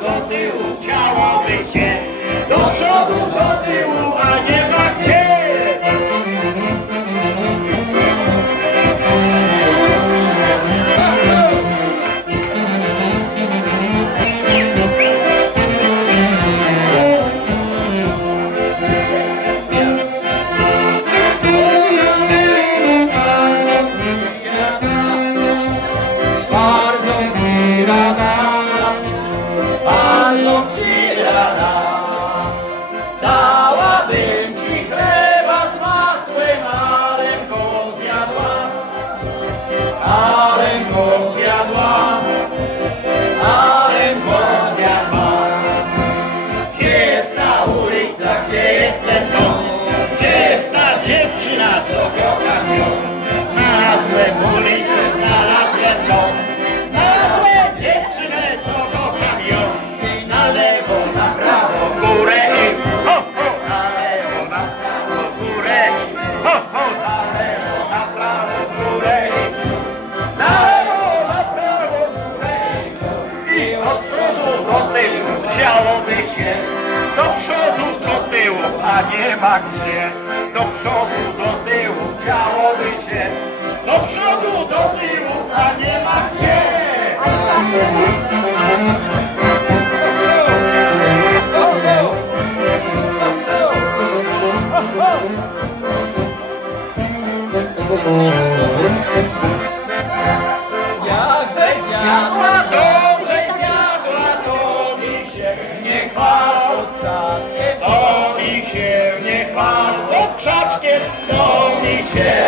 do tyłu chciałoby się, do przodu, do się, do przodu, do tyłu, a nie ma gdzie. Do przodu, do tyłu, chciałoby się, do przodu, do tyłu, a nie ma gdzie. Oh, jedno mi się